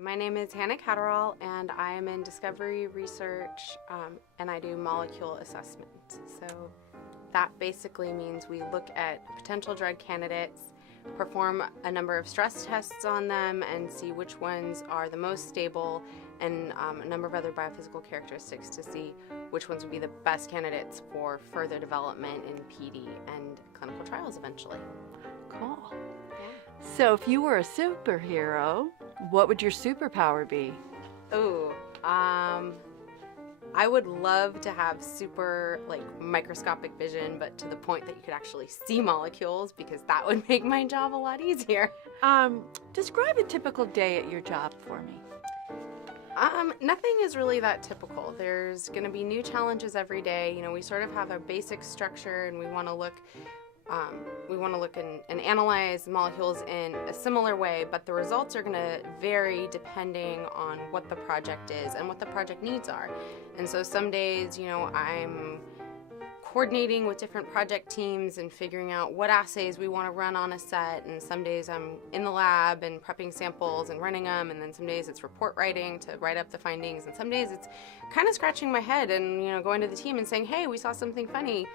My name is Hannah Catterall, and I am in discovery research, and I do molecule assessment. So that basically means we look at potential drug candidates, perform a number of stress tests on them, and see which ones are the most stable, and a number of other biophysical characteristics to see which ones would be the best candidates for further development in PD and clinical trials eventually. Cool. So if you were a superhero, what would your superpower be? Oh, I would love to have super microscopic vision, but to the point that you could actually see molecules, because that would make my job a lot easier. Describe a typical day at your job for me. Nothing is really that typical. There's going to be new challenges every day. You know, we sort of have a basic structure, and we want to look and analyze molecules in a similar way, but the results are going to vary depending on what the project is and what the project needs are. And so some days, you know, I'm coordinating with different project teams and figuring out what assays we want to run on a set, and some days I'm in the lab and prepping samples and running them, and then some days it's report writing to write up the findings, and some days it's kind of scratching my head and, you know, going to the team and saying, hey, we saw something funny.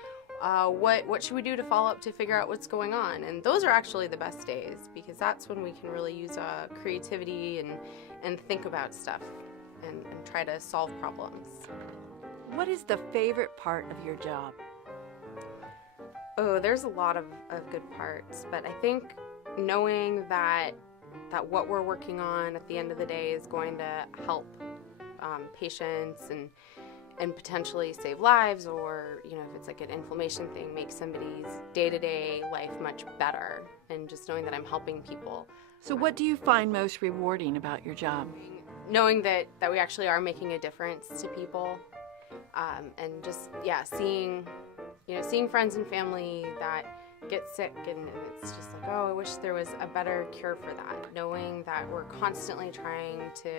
What should we do to follow up to figure out what's going on? And those are actually the best days, because that's when we can really use creativity and think about stuff and try to solve problems. What is the favorite part of your job? Oh, there's a lot of good parts, but I think knowing that what we're working on at the end of the day is going to help patients and potentially save lives, or, you know, if it's like an inflammation thing, make somebody's day-to-day life much better, and just knowing that I'm helping people. So what do you find most rewarding about your job? Knowing that we actually are making a difference to people, and just, seeing friends and family that get sick, and it's just like, oh, I wish there was a better cure for that. Knowing that we're constantly trying to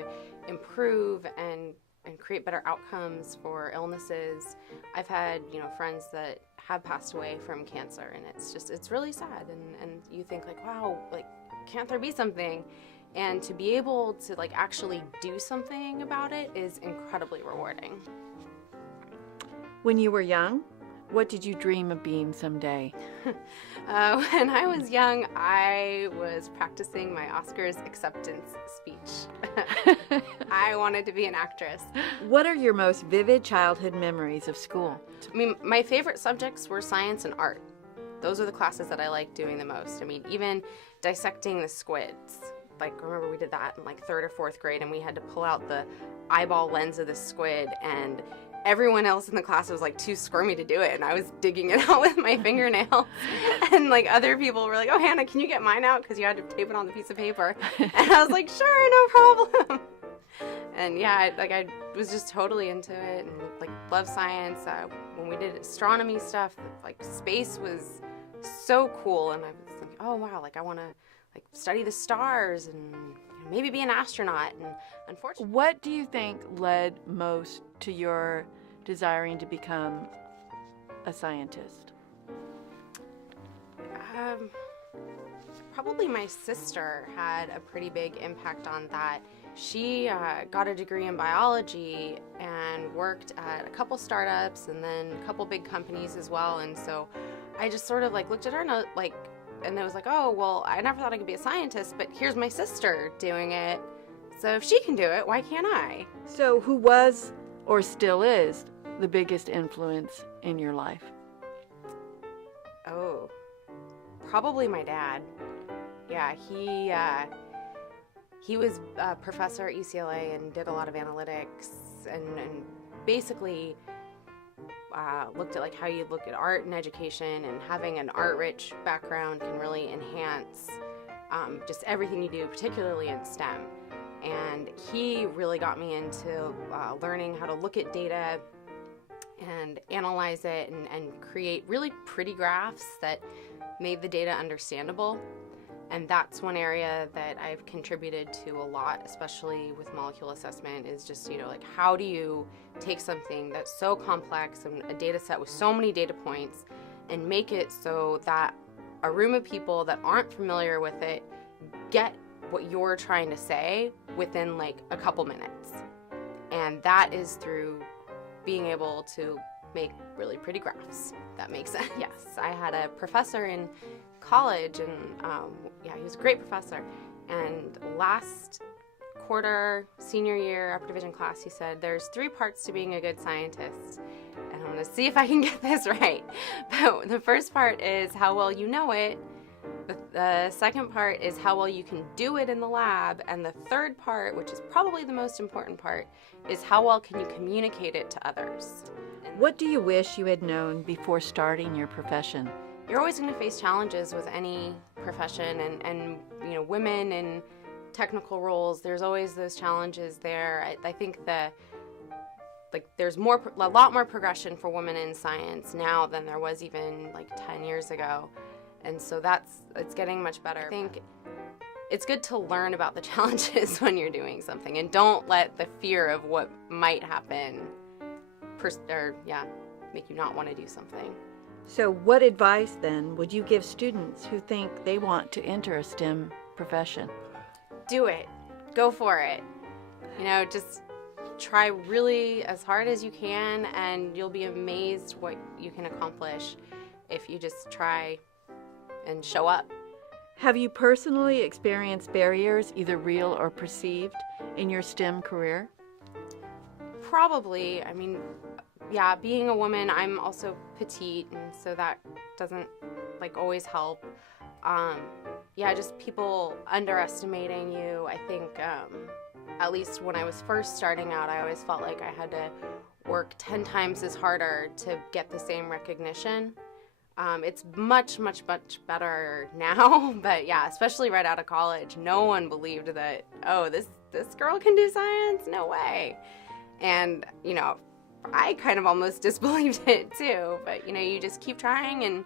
improve and create better outcomes for illnesses. I've had, you know, friends that have passed away from cancer, and it's really sad, and you think like, wow, like, can't there be something? And to be able to actually do something about it is incredibly rewarding. When you were young, what did you dream of being someday? When I was young, I was practicing my Oscars acceptance speech. I wanted to be an actress. What are your most vivid childhood memories of school? I mean, my favorite subjects were science and art. Those are the classes that I liked doing the most. I mean, even dissecting the squids. Remember we did that in 3rd or 4th grade, and we had to pull out the eyeball lens of the squid, and everyone else in the class was too squirmy to do it, and I was digging it out with my fingernails, and other people were like, oh, Hannah, can you get mine out, because you had to tape it on the piece of paper. And I was like, sure, no problem. And yeah, I was just totally into it, and love science. When we did astronomy stuff, space was so cool, and I was thinking, oh wow, I want to study the stars and maybe be an astronaut. And unfortunately, what do you think led most to your desiring to become a scientist? Probably my sister had a pretty big impact on that. She got a degree in biology and worked at a couple startups and then a couple big companies as well. And so I just sort of looked at her and it was oh, well, I never thought I could be a scientist, but here's my sister doing it. So if she can do it, why can't I? So who was or still is the biggest influence in your life? Oh, probably my dad. Yeah, he was a professor at UCLA and did a lot of analytics and basically looked at how you look at art and education, and having an art-rich background can really enhance just everything you do, particularly in STEM. And he really got me into learning how to look at data and analyze it and create really pretty graphs that made the data understandable. And that's one area that I've contributed to a lot, especially with molecule assessment, is just, how do you take something that's so complex and a data set with so many data points and make it so that a room of people that aren't familiar with it get what you're trying to say within like a couple minutes. And that is through being able to make really pretty graphs. That makes sense. Yes, I had a professor in college, and he was a great professor. And last quarter, senior year, upper division class, he said, there's 3 parts to being a good scientist. And I'm going to see if I can get this right. But the first part is how well you know it. The second part is how well you can do it in the lab. And the third part, which is probably the most important part, is how well can you communicate it to others. What do you wish you had known before starting your profession? You're always going to face challenges with any profession, and you know, women in technical roles, there's always those challenges there. I think that there's a lot more progression for women in science now than there was even like 10 years ago. And so it's getting much better. I think it's good to learn about the challenges when you're doing something, and don't let the fear of what might happen make you not want to do something. So what advice then would you give students who think they want to enter a STEM profession? Do it. Go for it. You know, just try really as hard as you can, and you'll be amazed what you can accomplish if you just try and show up. Have you personally experienced barriers, either real or perceived, in your STEM career? Probably. I mean, yeah, being a woman, I'm also petite, and so that doesn't always help. Just people underestimating you. I think at least when I was first starting out, I always felt like I had to work 10 times as harder to get the same recognition. It's much, much, much better now, but yeah, especially right out of college, no one believed that, oh, this girl can do science? No way. And, you know, I kind of almost disbelieved it too, but you know, you just keep trying, and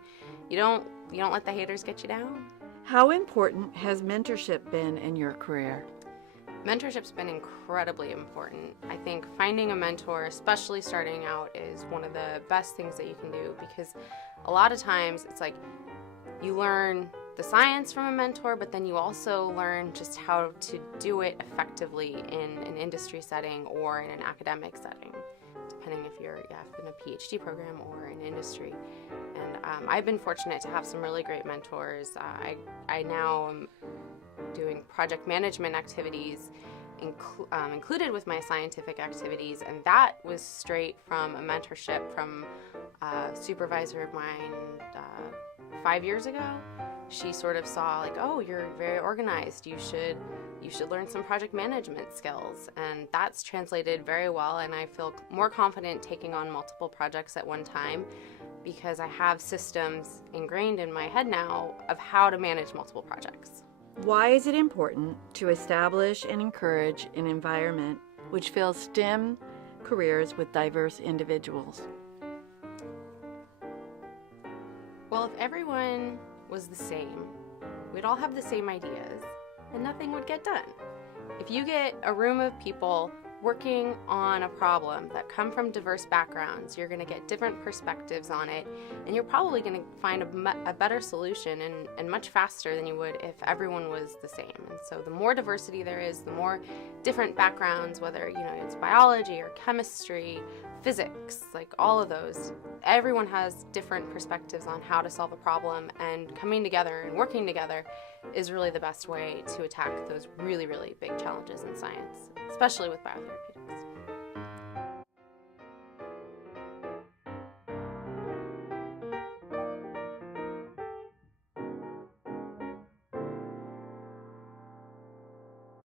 you don't let the haters get you down. How important has mentorship been in your career? Mentorship's been incredibly important. I think finding a mentor, especially starting out, is one of the best things that you can do, because a lot of times it's like you learn the science from a mentor, but then you also learn just how to do it effectively in an industry setting or in an academic setting, depending if you're in a PhD program or in industry. And I've been fortunate to have some really great mentors. I now am doing project management activities included with my scientific activities, and that was straight from a mentorship from a supervisor of mine 5 years ago. She sort of saw like, oh, you're very organized, you should learn some project management skills, and that's translated very well, and I feel more confident taking on multiple projects at one time because I have systems ingrained in my head now of how to manage multiple projects. Why is it important to establish and encourage an environment which fills STEM careers with diverse individuals? Well, if everyone was the same, we'd all have the same ideas, and nothing would get done. If you get a room of people working on a problem that come from diverse backgrounds, you're going to get different perspectives on it, and you're probably going to find a better solution and much faster than you would if everyone was the same. And so the more diversity there is, the more different backgrounds, whether it's biology or chemistry, physics, like all of those, everyone has different perspectives on how to solve a problem, and coming together and working together is really the best way to attack those really, really big challenges in science, especially with biotherapeutics.